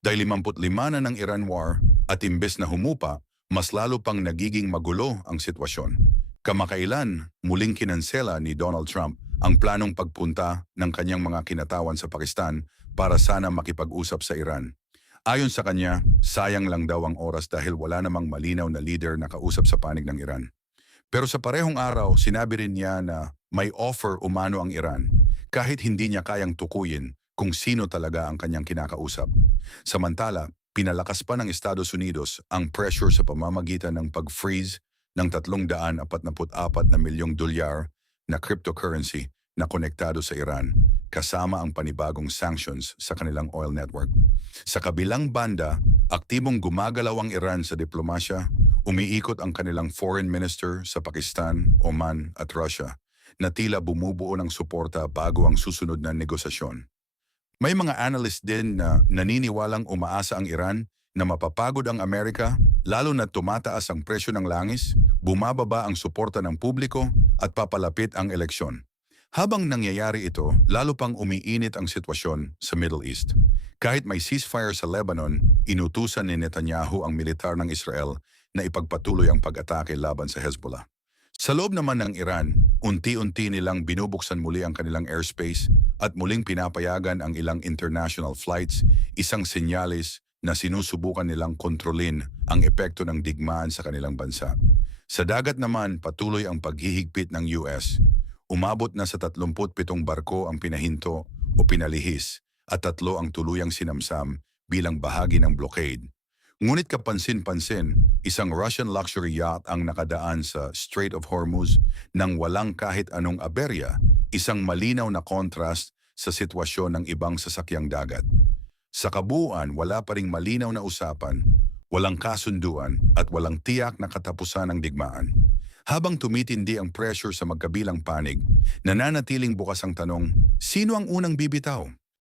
Dahil 55 na ng Iran War at imbes na humupa, mas lalo pang nagiging magulo ang sitwasyon. Kamakailan, muling kinansela ni Donald Trump ang planong pagpunta ng kanyang mga kinatawan sa Pakistan para sana makipag-usap sa Iran. Ayon sa kanya, sayang lang daw ang oras dahil wala namang malinaw na leader na kausap sa panig ng Iran. Pero sa parehong araw, sinabi rin niya na may offer umano ang Iran kahit hindi niya kayang tukuyin kung sino talaga ang kanyang kinakausap. Samantala, pinalakas pa ng Estados Unidos ang pressure sa pamamagitan ng pag-freeze ng 344 na milyong dolyar na cryptocurrency na konektado sa Iran, kasama ang panibagong sanctions sa kanilang oil network. Sa kabilang banda, aktibong gumagalaw ang Iran sa diplomasya, umiikot ang kanilang foreign minister sa Pakistan, Oman at Russia, na tila bumubuo ng suporta bago ang susunod na negosasyon. May mga analyst din na naniniwalang umaasa ang Iran na mapapagod ang Amerika, lalo na tumataas ang presyo ng langis, bumababa ang suporta ng publiko at papalapit ang eleksyon. Habang nangyayari ito, lalo pang umiinit ang sitwasyon sa Middle East. Kahit may ceasefire sa Lebanon, inutusan ni Netanyahu ang militar ng Israel na ipagpatuloy ang pag-atake laban sa Hezbollah. Sa loob naman ng Iran, unti-unti nilang binubuksan muli ang kanilang airspace at muling pinapayagan ang ilang international flights, isang senyalis na sinusubukan nilang kontrolin ang epekto ng digmaan sa kanilang bansa. Sa dagat naman, patuloy ang paghihigpit ng US. Umabot na sa 37 barko ang pinahinto o pinalihis at 3 ang tuluyang sinamsam bilang bahagi ng blockade. Ngunit kapansin-pansin, isang Russian luxury yacht ang nakadaan sa Strait of Hormuz nang walang kahit anong aberya, isang malinaw na contrast sa sitwasyon ng ibang sasakyang dagat. Sa kabuuan, wala pa ring malinaw na usapan, walang kasunduan at walang tiyak na katapusan ng digmaan. Habang tumitindi ang pressure sa magkabilang panig, nananatiling bukas ang tanong, sino ang unang bibitaw?